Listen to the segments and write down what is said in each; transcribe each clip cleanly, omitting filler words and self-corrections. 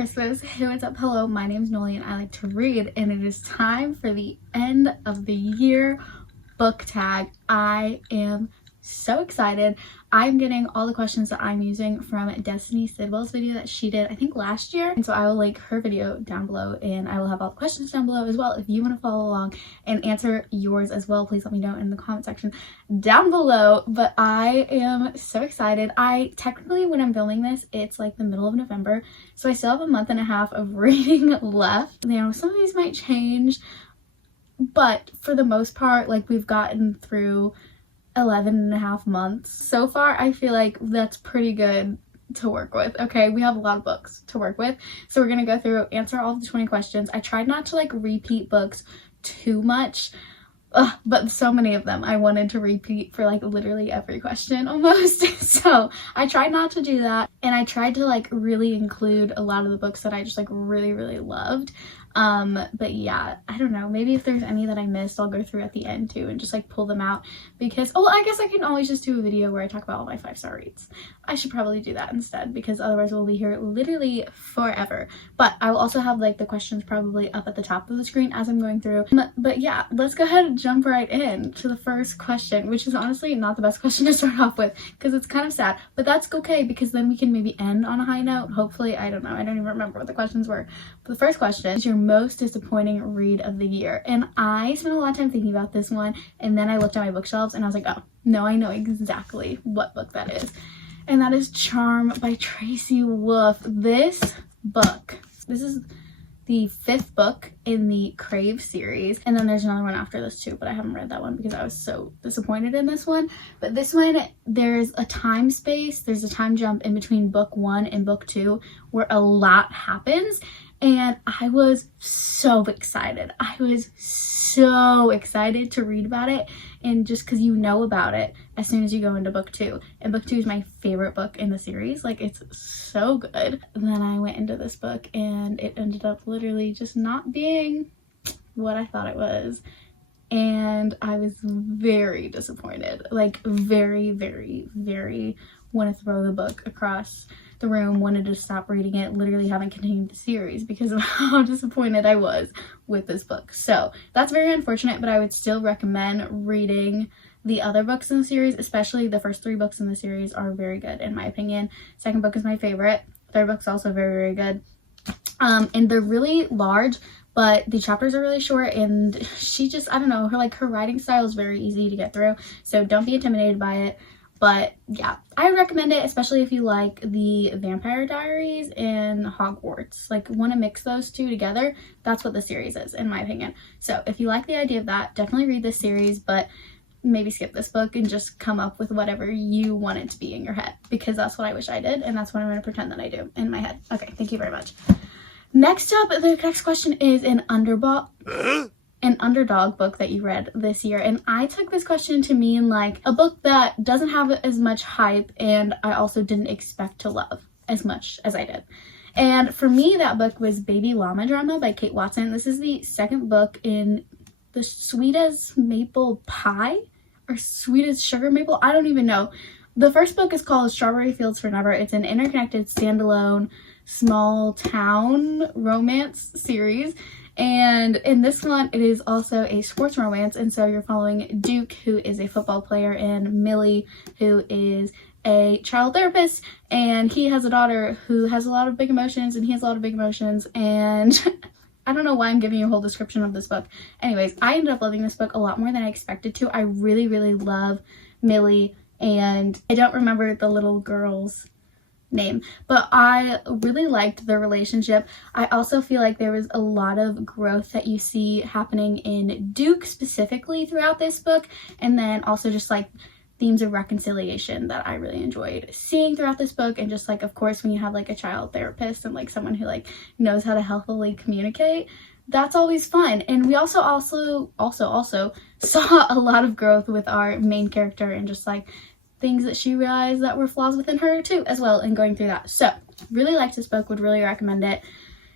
Christmas. Hey, what's up? Hello, my name's Noli and I like to read, and it is time for the end of the year book tag. I am so excited. I'm getting all the questions that I'm using from Destiny Sidwell's video that she did, I think last year. And so I will link her video down below, and I will have all the questions down below as well. If you want to follow along and answer yours as well, please let me know in the comment section down below. But I am so excited. Technically, when I'm filming this, it's like the middle of November, so I still have a month and a half of reading left. You know, some of these might change, but for the most part, like, we've gotten through 11 and a half months so far. I feel like that's pretty good to work with. Okay, we have a lot of books to work with, so we're gonna go through, answer all of the 20 questions. I tried not to like repeat books too much, but so many of them I wanted to repeat for like literally every question almost. So I tried not to do that, and I tried to like really include a lot of the books that I just like really loved. But yeah, I don't know, maybe if there's any that I missed, I'll go through at the end too and just like pull them out, because I guess I can always just do a video where I talk about all my 5-star reads. I should probably do that instead, because otherwise we'll be here literally forever. But I will also have like the questions probably up at the top of the screen as I'm going through. But yeah, let's go ahead and jump right in to the first question, which is honestly not the best question to start off with because it's kind of sad, but that's okay, because then we can maybe end on a high note, hopefully. I don't know, I don't even remember what the questions were. But the first question is your most disappointing read of the year. And I spent a lot of time thinking about this one, and then I looked at my bookshelves and I was like, oh no, I know exactly what book that is, and that is Charm by Tracy Wolff. This is the 5th book in the Crave series, and then there's another one after this too, but I haven't read that one because I was so disappointed in this one. But this one, there's a time jump in between book 1 and book 2 where a lot happens, and I was so excited. I was so excited to read about it, and just because you know about it as soon as you go into book 2. And book 2 is my favorite book in the series. Like, it's so good. And then I went into this book and it ended up literally just not being what I thought it was. And I was very disappointed. Like, very want to throw the book across the room, wanted to stop reading it, literally haven't continued the series because of how disappointed I was with this book. So that's very unfortunate, but I would still recommend reading the other books in the series, especially the first 3 books in the series are very good in my opinion. Second book is my favorite. Third book's also very good. And they're really large, but the chapters are really short, and she just, I don't know, her writing style is very easy to get through, so don't be intimidated by it. But yeah, I recommend it, especially if you like the Vampire Diaries and Hogwarts. Like, want to mix those two together. That's what the series is, in my opinion. So if you like the idea of that, definitely read this series, but maybe skip this book and just come up with whatever you want it to be in your head, because that's what I wish I did, and that's what I'm going to pretend that I do in my head. Okay, thank you very much. Next up, the next question is an underdog book that you read this year, and I took this question to mean like a book that doesn't have as much hype, and I also didn't expect to love as much as I did. And for me, that book was Baby Llama Drama by Kate Watson. This is the 2nd book in the Sweet as Maple Pie, or Sweet as Sugar Maple, I don't even know. The first book is called Strawberry Fields Forever. It's an interconnected standalone small town romance series. And in this one, it is also a sports romance, and so you're following Duke, who is a football player, and Millie, who is a child therapist, and he has a daughter who has a lot of big emotions, and he has a lot of big emotions, and I don't know why I'm giving you a whole description of this book. Anyways, I ended up loving this book a lot more than I expected to. I really love Millie, and I don't remember the little girl's name, but I really liked their relationship. I also feel like there was a lot of growth that you see happening in Duke specifically throughout this book, and then also just like themes of reconciliation that I really enjoyed seeing throughout this book. And just like, of course, when you have like a child therapist and like someone who like knows how to healthily communicate, that's always fun. And we also saw a lot of growth with our main character, and just like things that she realized that were flaws within her too as well in going through that. So really liked this book, would really recommend it.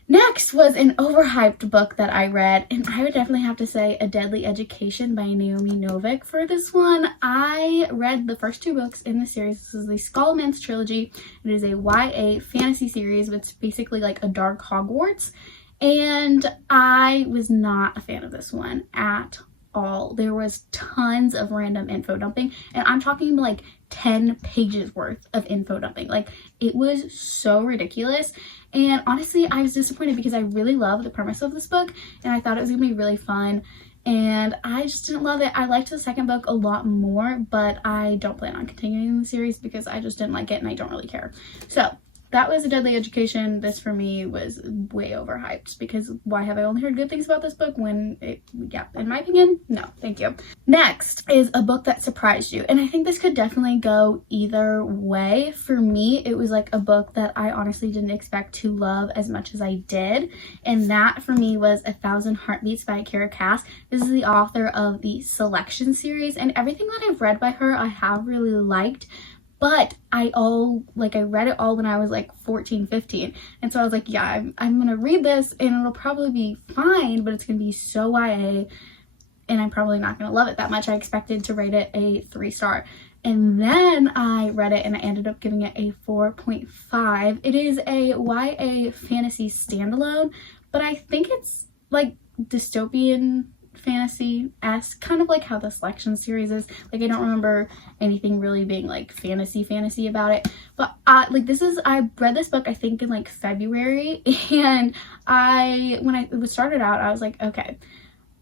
Next was an overhyped book that I read, and I would definitely have to say A Deadly Education by Naomi Novik for this one. I read the first 2 books in the series. This is the Scholomance trilogy. It is a YA fantasy series, which is basically like a dark Hogwarts, and I was not a fan of this one at all. There was tons of random info dumping, and I'm talking like 10 pages worth of info dumping. Like, it was so ridiculous. And honestly, I was disappointed because I really love the premise of this book and I thought it was gonna be really fun, and I just didn't love it. I liked the second book a lot more, but I don't plan on continuing the series because I just didn't like it and I don't really care. So that was A Deadly Education. This for me was way overhyped because why have I only heard good things about this book when it, yeah, in my opinion, no, thank you. Next is a book that surprised you. And I think this could definitely go either way. For me, it was like a book that I honestly didn't expect to love as much as I did. And that for me was 1,000 Heartbeats by Kara Cass. This is the author of the Selection series, and everything that I've read by her, I have really liked. But I read it all when I was like 14, 15. And so I was like, yeah, I'm going to read this and it'll probably be fine, but it's going to be so YA and I'm probably not going to love it that much. I expected to rate it a 3-star. And then I read it and I ended up giving it a 4.5. It is a YA fantasy standalone, but I think it's like dystopian fantasy-esque, kind of like how the Selection series is. Like, I don't remember anything really being like fantasy about it, but I read this book I think in like February, and when it started out I was like, okay,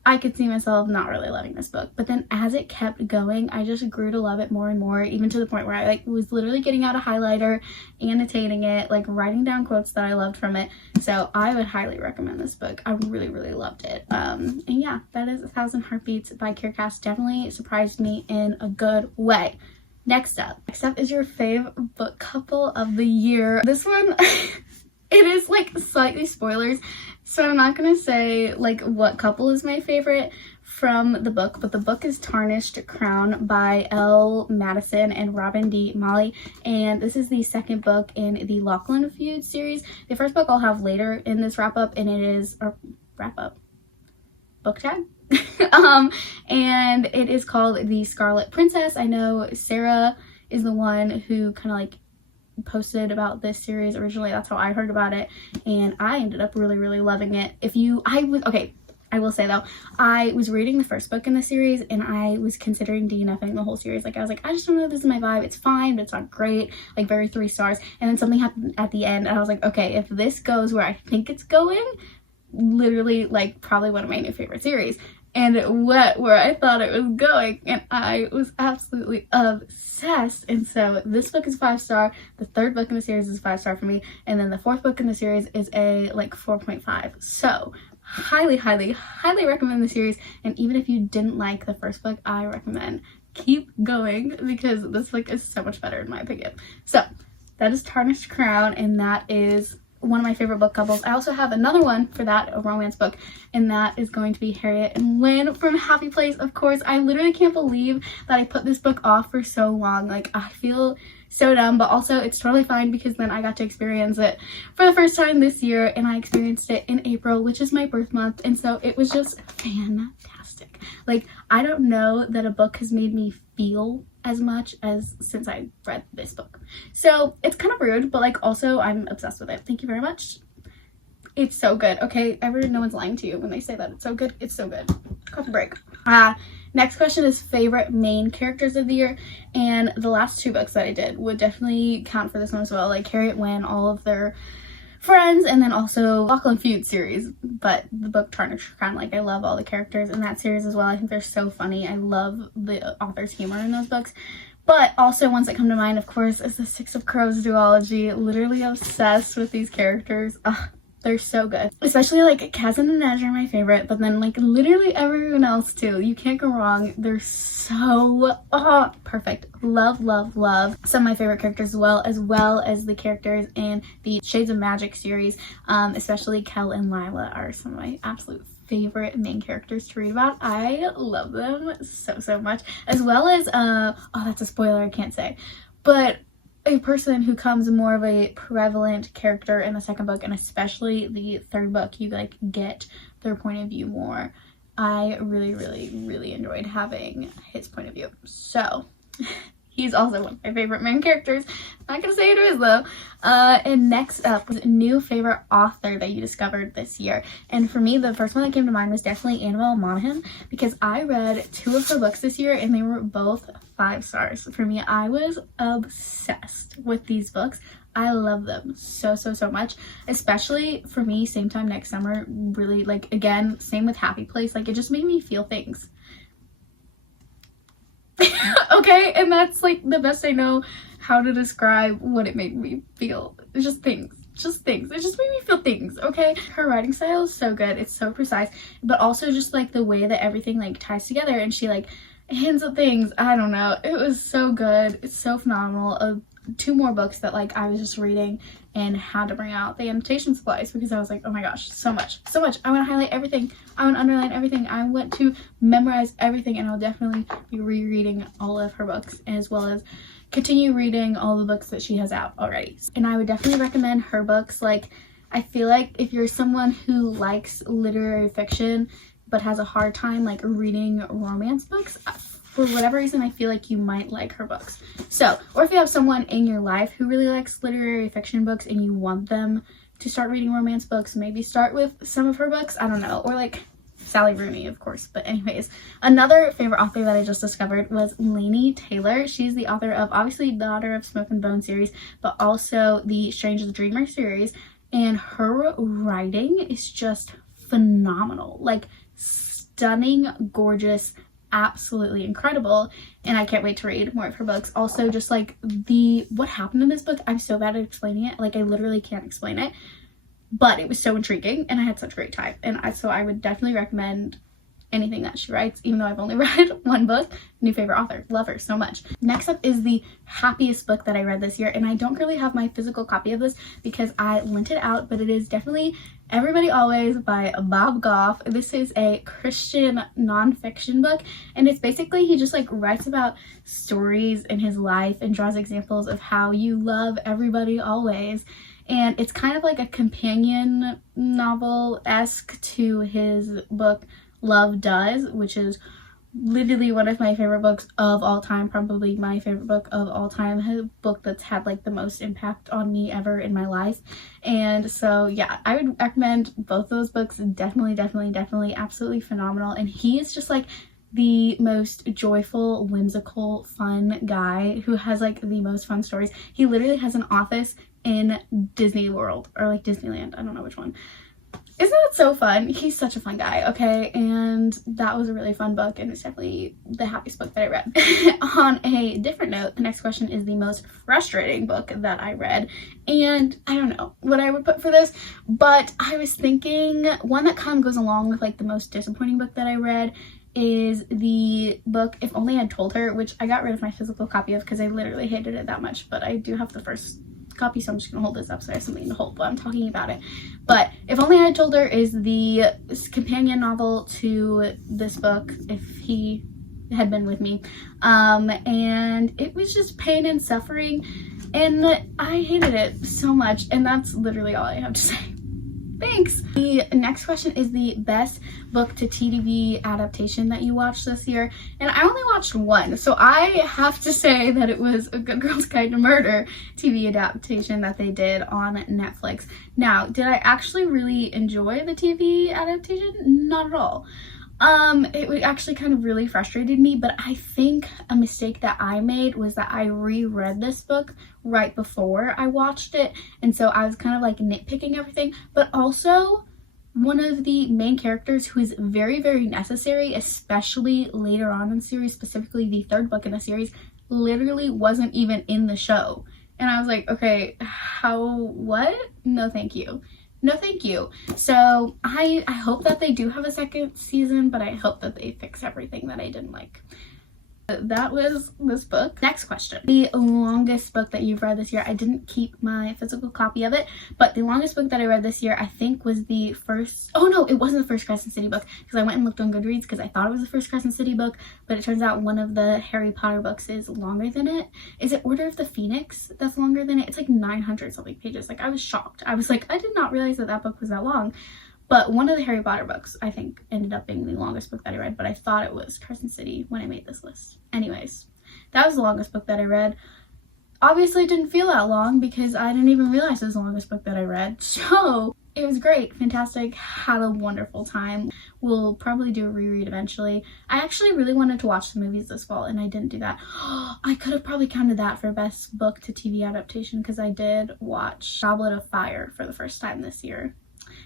I could see myself not really loving this book. But then as it kept going, I just grew to love it more and more, even to the point where I like was literally getting out a highlighter, annotating it, like writing down quotes that I loved from it. So I would highly recommend this book. I really, really loved it. And yeah, that is 1,000 Heartbeats by Kara Cass. Definitely surprised me in a good way. Next up is your fave book couple of the year. This one, it is like slightly spoilers, so I'm not gonna say like what couple is my favorite from the book, but the book is Tarnished Crown by Elle Madison and Robin D. Molly, and this is the second book in the Lachlan Feud series. The first book I'll have later in this wrap-up, and it is Booktag. And it is called The Scarlet Princess. I know Sarah is the one who kind of like posted about this series originally. That's how I heard about it, and I ended up really, really loving it. I will say though, I was reading the first book in the series and I was considering DNFing the whole series. Like, I was like, I just don't know if this is my vibe. It's fine, but it's not great. Like, very 3 stars. And then something happened at the end and I was like, okay, if this goes where I think it's going, literally like probably one of my new favorite series. And it went where I thought it was going, and I was absolutely obsessed. And so this book is 5-star, the third book in the series is 5-star for me, and then the fourth book in the series is a like 4.5. So highly, highly, highly recommend the series. And even if you didn't like the first book, I recommend keep going because this book is so much better in my opinion. So that is Tarnished Crown, and that is one of my favorite book couples. I also have another one for that, a romance book, and that is going to be Harriet and Lynn from Happy Place, of course. I literally can't believe that I put this book off for so long. Like, I feel so dumb, but also it's totally fine because then I got to experience it for the first time this year, and I experienced it in April, which is my birth month, and so it was just fantastic. Like, I don't know that a book has made me feel as much as since I read this book. So it's kind of rude, but like also I'm obsessed with it. Thank you very much. It's so good. Okay, no one's lying to you when they say that it's so good. It's so good. Coffee break. Next question is favorite main characters of the year, and the last 2 books that I did would definitely count for this one as well. Like Harriet, Lynn, all of their friends, and then also Lachlan Feud series, but the book Tarnished Crown, like I love all the characters in that series as well. I think they're so funny. I love the author's humor in those books. But also ones that come to mind, of course, is the Six of Crows duology. Literally obsessed with these characters. Ugh, they're so good. Especially like Kaz and Inej are my favorite, but then like literally everyone else too. You can't go wrong. They're so perfect. Love, love, love some of my favorite characters as well as the characters in the Shades of Magic series. Especially Kel and Lila are some of my absolute favorite main characters to read about. I love them so much, as well as that's a spoiler I can't say, but a person who becomes more of a prevalent character in the second book, and especially the third book, you like get their point of view more. I really enjoyed having his point of view. So he's also one of my favorite main characters. I'm not gonna say who it is though. And next up was a new favorite author that you discovered this year. And for me, the first one that came to mind was definitely Annabelle Monaghan, because I read 2 of her books this year and they were both 5 stars. For me, I was obsessed with these books. I love them so much, especially for me, Same Time Next Summer. Really, like, again, same with Happy Place, like it just made me feel things. Okay, and that's like the best I know how to describe what it made me feel. It's just things. It just made me feel things. Okay, her writing style is so good. It's so precise, but also just like the way that everything like ties together, and she like hints at things. I don't know, it was so good. It's so phenomenal. 2 more books that like I was just reading and had to bring out the annotation supplies because I was like, oh my gosh, so much. I want to highlight everything, I want to underline everything, I want to memorize everything, and I'll definitely be rereading all of her books, as well as continue reading all the books that she has out already. And I would definitely recommend her books. Like, I feel like if you're someone who likes literary fiction but has a hard time like reading romance books, for whatever reason, I feel like you might like her books. So, or if you have someone in your life who really likes literary fiction books and you want them to start reading romance books, maybe start with some of her books, I don't know, or like Sally Rooney, of course. But anyways, another favorite author that I just discovered was Laini Taylor. She's the author of, obviously, the Daughter of Smoke and Bone series, but also the Strange the Dreamer series, and her writing is just phenomenal. Like, stunning, gorgeous, absolutely incredible, and I can't wait to read more of her books. Also, just like what happened in this book, I'm so bad at explaining it, like I literally can't explain it, but it was so intriguing and I had such a great time. And so I would definitely recommend anything that she writes, even though I've only read 1 book. New favorite author, love her so much. Next up is the Happiest book that I read this year, and I don't really have my physical copy of this because I lent it out, but it is definitely Everybody Always by Bob Goff. This is a Christian nonfiction book, and it's basically, he just like writes about stories in his life and draws examples of how you love everybody always. And it's kind of like a companion novel-esque to his book Love Does, which is literally one of my favorite books of all time, probably my favorite book of all time, a book that's had like the most impact on me ever in my life. And so yeah, I would recommend both those books. Definitely absolutely phenomenal. And he is just like the most joyful, whimsical, fun guy who has like the most fun stories. He literally has an office in Disney World, or like Disneyland, I don't know which one. Isn't that so fun? He's such a fun guy, okay? And that was a really fun book, and it's definitely the happiest book that I read. On a different note, the next question is the most frustrating book that I read. And I don't know what I would put for this, but I was thinking one that kind of goes along with like the most disappointing book that I read is the book If Only I'd Told Her, which I got rid of my physical copy of because I literally hated it that much, but I do have the first copy, so I'm just gonna hold this up so I have something to hold while I'm talking about it. But If Only I Had Told Her is the companion novel to this book, If He Had Been With Me, and it was just pain and suffering, and I hated it so much, and that's literally all I have to say. Thanks! The next question is the best book to TV adaptation that you watched this year, and I only watched 1, so I have to say that it was A Good Girl's Guide to Murder TV adaptation that they did on Netflix. Now, did I actually really enjoy the TV adaptation? Not at all. It actually kind of really frustrated me, but I think a mistake that I made was that I reread this book right before I watched it, and so I was kind of like nitpicking everything. But also, one of the main characters who is very necessary, especially later on in the series, specifically the 3rd book in the series, literally wasn't even in the show. And I was like, okay, what? No thank you. No thank you. So I hope that they do have a 2nd season, but I hope that they fix everything that I didn't like. That was this book. Next question. The longest book that you've read this year. I didn't keep my physical copy of it, but the longest book that I read this year, I think, was the first... Oh no, it wasn't the first Crescent City book, because I went and looked on Goodreads because I thought it was the first Crescent City book, but it turns out one of the Harry Potter books is longer than it. Is it Order of the Phoenix that's longer than it? It's like 900 something pages. Like, I was shocked. I was like, I did not realize that that book was that long. But one of the Harry Potter books, I think, ended up being the longest book that I read, but I thought it was Crescent City when I made this list. Anyways, that was the longest book that I read. Obviously, it didn't feel that long because I didn't even realize it was the longest book that I read. So, it was great, fantastic, had a wonderful time. We'll probably do a reread eventually. I actually really wanted to watch the movies this fall, and I didn't do that. I could have probably counted that for best book to TV adaptation because I did watch Goblet of Fire for the first time this year.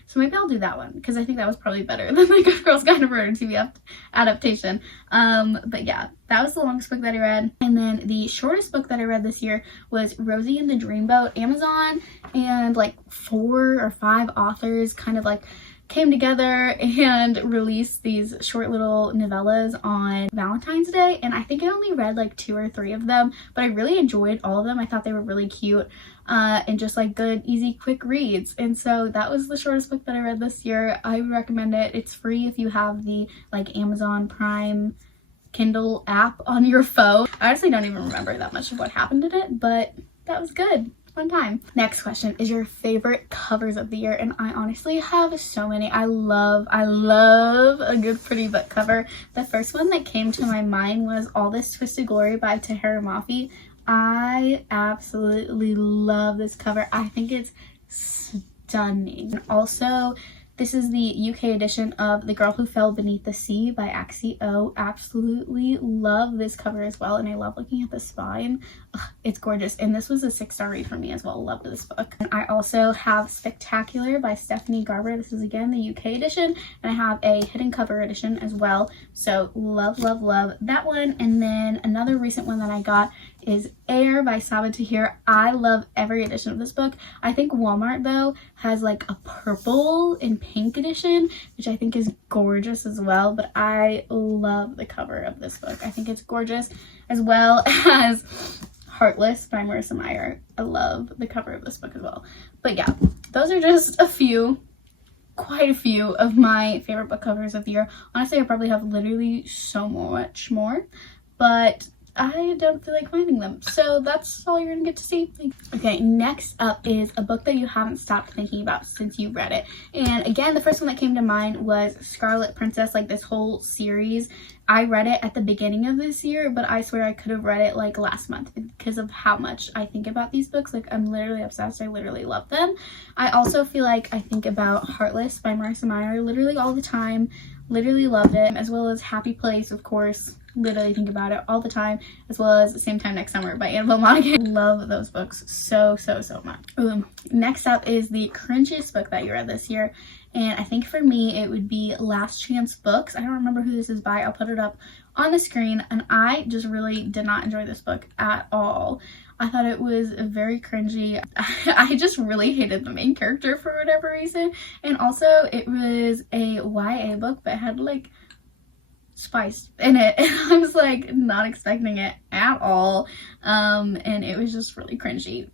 So maybe I'll do that one because I think that was probably better than the Good Girls Guide to Murder TV adaptation. But yeah, that was the longest book that I read. And then the shortest book that I read this year was Rosie and the Dreamboat. Amazon and like 4 or 5 authors kind of like came together and released these short little novellas on Valentine's Day, and I think I only read like 2 or 3 of them, but I really enjoyed all of them. I thought they were really cute and just like good, easy, quick reads, and so that was the shortest book that I read this year. I recommend it. It's free if you have the like Amazon Prime Kindle app on your phone. I honestly don't even remember that much of what happened in it, but that was good. Fun time. Next question is your favorite covers of the year, and I honestly have so many. I love a good pretty book cover. The first one that came to my mind was All This Twisted Glory by Tahereh Mafi. I absolutely love this cover. I think it's stunning. And also, this is the UK edition of The Girl Who Fell Beneath the Sea by Axie O. Absolutely love this cover as well, and I love looking at the spine. Ugh, it's gorgeous, and this was a 6-star read for me as well. Loved this book. And I also have Spectacular by Stephanie Garber. This is again the UK edition, and I have a hidden cover edition as well. So love that one. And then another recent one that I got is Air by Saba Tahir. I love every edition of this book. I think Walmart though has like a purple and pink edition, which I think is gorgeous as well, but I love the cover of this book. I think it's gorgeous, as well as Heartless by Marissa Meyer. I love the cover of this book as well. But yeah, those are just a few, quite a few of my favorite book covers of the year. Honestly, I probably have literally so much more, but I don't feel like finding them. So that's all you're gonna get to see. Okay, next up is a book that you haven't stopped thinking about since you read it. And again, the first one that came to mind was Scarlet Princess, like this whole series. I read it at the beginning of this year, but I swear I could have read it like last month because of how much I think about these books. Like, I'm literally obsessed. I literally love them. I also feel like I think about Heartless by Marissa Meyer literally all the time. Literally loved it, as well as Happy Place, of course. Literally think about it all the time, as well as Same Time Next Summer by Annabelle Monaghan. Love those books so much. Next up is the cringiest book that you read this year, and I think for me it would be Last Chance Books. I don't remember who this is by. I'll put it up on the screen, and I just really did not enjoy this book at all. I thought it was very cringy. I just really hated the main character for whatever reason, and also it was a YA book, but it had like spice in it, and I was like not expecting it at all, and it was just really cringy.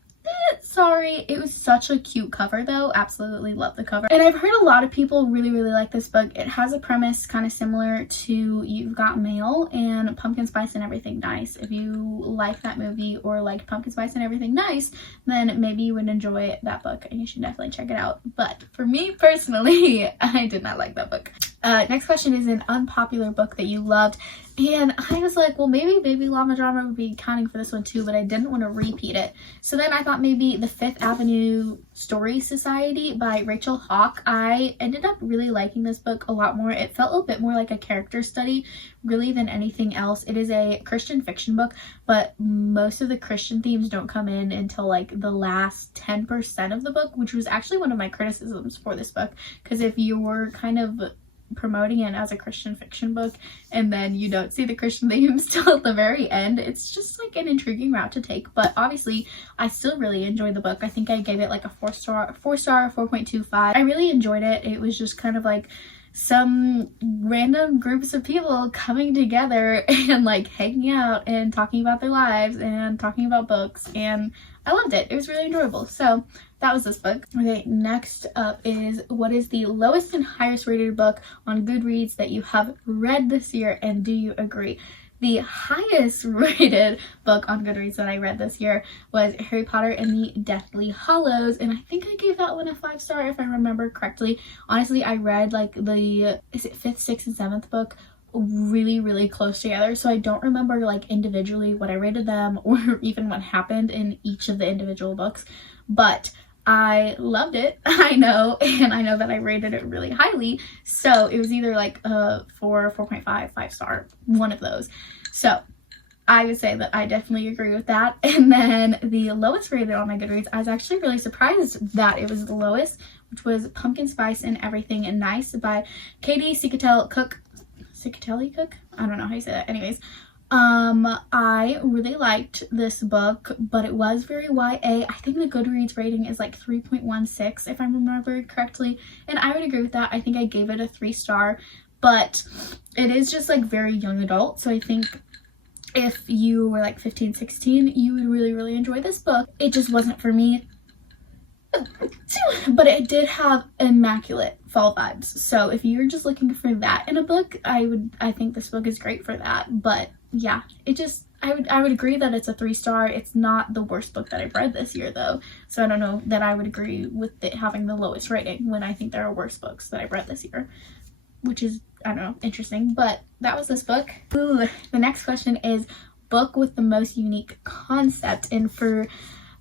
Sorry. It was such a cute cover though. Absolutely love the cover, and I've heard a lot of people really like this book. It has a premise kind of similar to You've Got Mail and Pumpkin Spice and Everything Nice. If you like that movie or like Pumpkin Spice and Everything Nice, then maybe you would enjoy that book, and you should definitely check it out. But for me personally, I did not like that book. Next question is an unpopular book that you loved, and I was like, well, maybe Baby Llama Drama would be counting for this one too, but I didn't want to repeat it. So then I thought maybe The Fifth Avenue Story Society by Rachel Hawk. I ended up really liking this book a lot more. It felt a bit more like a character study really than anything else. It is a Christian fiction book, but most of the Christian themes don't come in until like the last 10% of the book, which was actually one of my criticisms for this book, because if you were kind of promoting it as a Christian fiction book and then you don't see the Christian themes till at the very end, it's just like an intriguing route to take. But obviously I still really enjoyed the book. I think I gave it like a 4-star 4.25. I really enjoyed it. It was just kind of like some random groups of people coming together and like hanging out and talking about their lives and talking about books, and I loved it. It was really enjoyable. So that was this book. Okay, next up is, what is the lowest and highest rated book on Goodreads that you have read this year, and do you agree? The highest rated book on Goodreads that I read this year was Harry Potter and the Deathly Hallows, and I think I gave that one a 5-star if I remember correctly. Honestly, I read like the, is it 5th, 6th, and 7th book really close together, so I don't remember like individually what I rated them or even what happened in each of the individual books, but I loved it. I know, and I know that I rated it really highly, so it was either like a 4, 4.5, 5-star, one of those. So I would say that I definitely agree with that. And then the lowest rated on my Goodreads, I was actually really surprised that it was the lowest, which was Pumpkin Spice and Everything and Nice by Katie Sikatelli Cook. I don't know how you say that. Anyways, I really liked this book, but it was very YA. I think the Goodreads rating is like 3.16 if I remember correctly, and I would agree with that. I think I gave it a 3-star, but it is just like very young adult, so I think if you were like 15, 16, you would really enjoy this book. It just wasn't for me, but it did have immaculate fall vibes, so if you're just looking for that in a book, I think this book is great for that. But yeah, it just, I would agree that it's a 3-star. It's not the worst book that I've read this year though, so I don't know that I would agree with it having the lowest rating when I think there are worse books that I've read this year, which is, I don't know, interesting. But that was this book. Ooh, the next question is book with the most unique concept, and for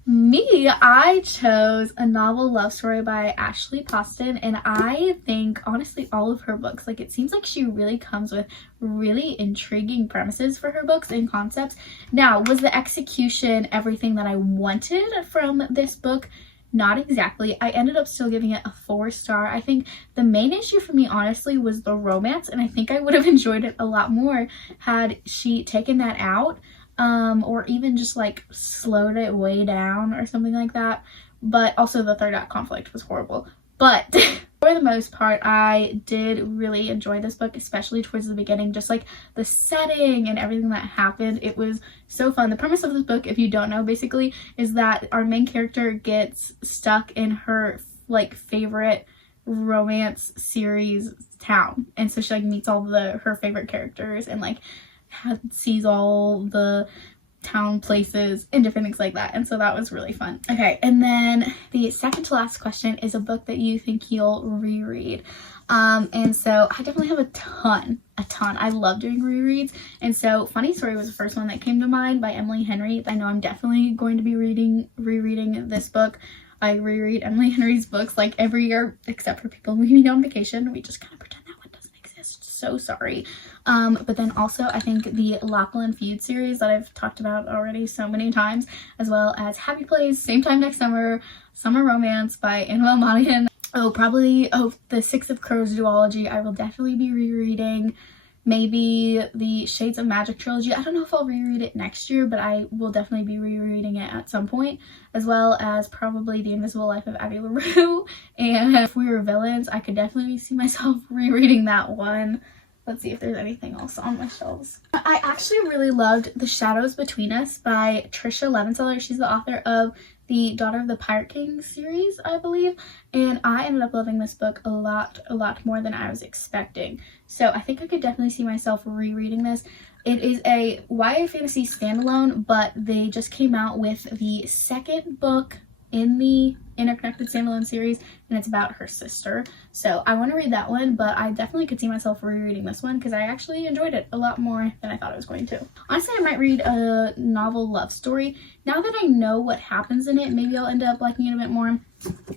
me, I chose A Novel Love Story by Ashley Poston, and I think honestly all of her books, like, it seems like she really comes with really intriguing premises for her books and concepts. Now, was the execution everything that I wanted from this book? Not exactly. I ended up still giving it a 4-star. I think the main issue for me honestly was the romance, and I think I would have enjoyed it a lot more had she taken that out. Or even just like slowed it way down or something like that. But also the third act conflict was horrible. But for the most part, I did really enjoy this book, especially towards the beginning. Just like the setting and everything that happened, it was so fun. The premise of this book, if you don't know, basically is that our main character gets stuck in her like favorite romance series town, and so she like meets all her favorite characters and like sees all the town places and different things like that, and so that was really fun. Okay, and then the second to last question is a book that you think you'll reread. And so I definitely have a ton. I love doing rereads, and so Funny Story was the first one that came to mind by Emily Henry. I know I'm definitely going to be rereading this book. I reread Emily Henry's books like every year, except for people leaving me on vacation. We just kind of pretend that one doesn't exist. So sorry. But then also I think the Lachlan Feud series that I've talked about already so many times, as well as Happy Place, Same Time Next Summer, Summer Romance by Annabelle Monaghan. The Six of Crows duology I will definitely be rereading. Maybe the Shades of Magic trilogy. I don't know if I'll reread it next year, but I will definitely be rereading it at some point, as well as probably The Invisible Life of Addie LaRue. And If We Were Villains, I could definitely see myself rereading that one. Let's see if there's anything else on my shelves. I actually really loved The Shadows Between Us by Trisha Levenseller. She's the author of the Daughter of the Pirate King series, I believe, and I ended up loving this book a lot more than I was expecting. So I think I could definitely see myself rereading this. It is a YA fantasy standalone, but they just came out with the second book in the Interconnected Standalone series, and it's about her sister. So I want to read that one, but I definitely could see myself rereading this one because I actually enjoyed it a lot more than I thought I was going to. Honestly, I might read A Novel Love Story. Now that I know what happens in it, maybe I'll end up liking it a bit more.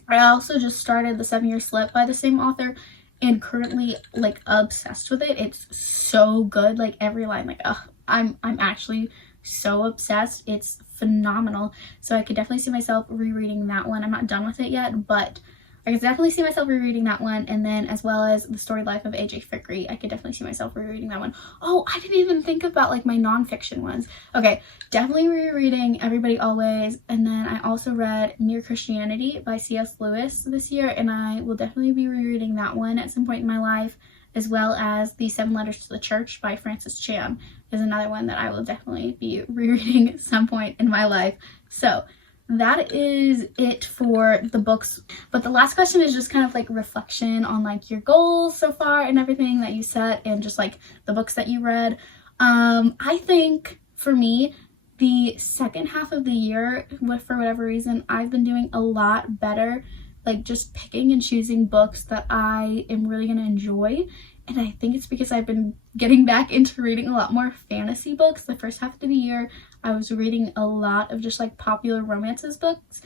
I also just started The 7 Year Slip by the same author, and currently like obsessed with it. It's so good, like every line, like I'm actually so obsessed. It's phenomenal. So I could definitely see myself rereading that one. I'm not done with it yet, but I could definitely see myself rereading that one, and then as well as The Story Life of A.J. Fikry. I could definitely see myself rereading that one. Oh, I didn't even think about like my nonfiction ones. Okay, definitely rereading Everybody Always, and then I also read Mere Christianity by C.S. Lewis this year, and I will definitely be rereading that one at some point in my life, as well as The 7 Letters to the Church by Francis Chan is another one that I will definitely be rereading at some point in my life. So that is it for the books. But the last question is just kind of like reflection on like your goals so far and everything that you set, and just like the books that you read. I think for me, the second half of the year, for whatever reason, I've been doing a lot better, like just picking and choosing books that I am really going to enjoy. And I think it's because I've been getting back into reading a lot more fantasy books. The first half of the year, I was reading a lot of just like popular romance books.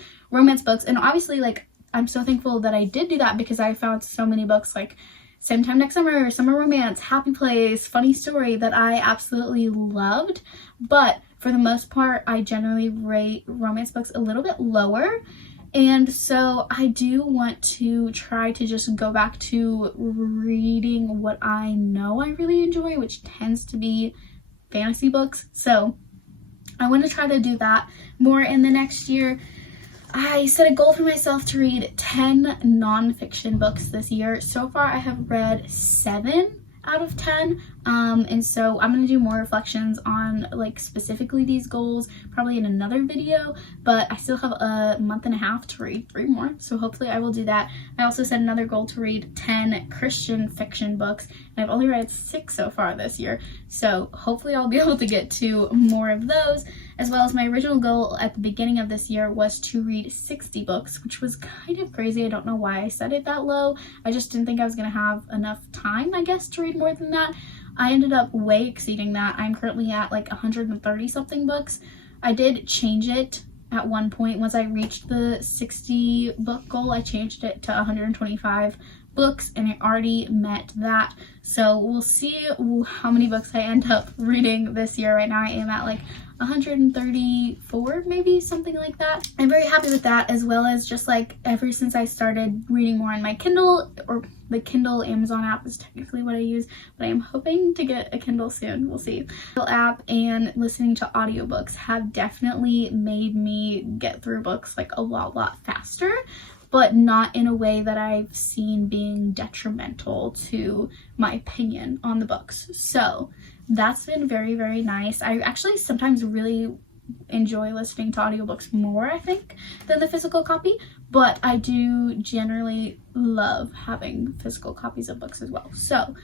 And obviously, like, I'm so thankful that I did do that, because I found so many books like Same Time Next Summer, Summer Romance, Happy Place, Funny Story that I absolutely loved. But for the most part, I generally rate romance books a little bit lower. And so I do want to try to just go back to reading what I know I really enjoy, which tends to be fantasy books. So I want to try to do that more in the next year. I set a goal for myself to read 10 nonfiction books this year. So far, I have read 7 out of 10. And so I'm going to do more reflections on like specifically these goals probably in another video, but I still have a month and a half to read 3 more, so hopefully I will do that. I also set another goal to read 10 Christian fiction books, and I've only read 6 so far this year, so hopefully I'll be able to get to more of those, as well as my original goal at the beginning of this year was to read 60 books, which was kind of crazy. I don't know why I set it that low. I just didn't think I was going to have enough time, I guess, to read more than that. I ended up way exceeding that. I'm currently at like 130 something books. I did change it at one point. Once I reached the 60 book goal, I changed it to 125 books, and I already met that. So we'll see how many books I end up reading this year. Right now I am at like 134, maybe, something like that. I'm very happy with that, as well as just like ever since I started reading more on my Kindle, or the Kindle Amazon app is technically what I use, but I am hoping to get a Kindle soon. We'll see. Kindle app and listening to audiobooks have definitely made me get through books like a lot faster, but not in a way that I've seen being detrimental to my opinion on the books. So that's been very, very nice. I actually sometimes really enjoy listening to audiobooks more, I think, than the physical copy, but I do generally love having physical copies of books as well. So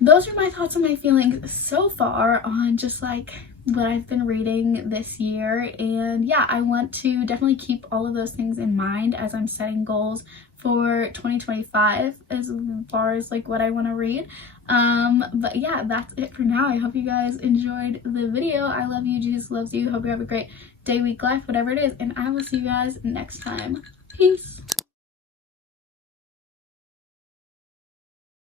those are my thoughts and my feelings so far on just like what I've been reading this year. And yeah, I want to definitely keep all of those things in mind as I'm setting goals for 2025 as far as like what I want to read. But yeah, that's it for now. I hope you guys enjoyed the video. I love you. Jesus loves you. Hope you have a great day, week, life, whatever it is, and I will see you guys next time. Peace.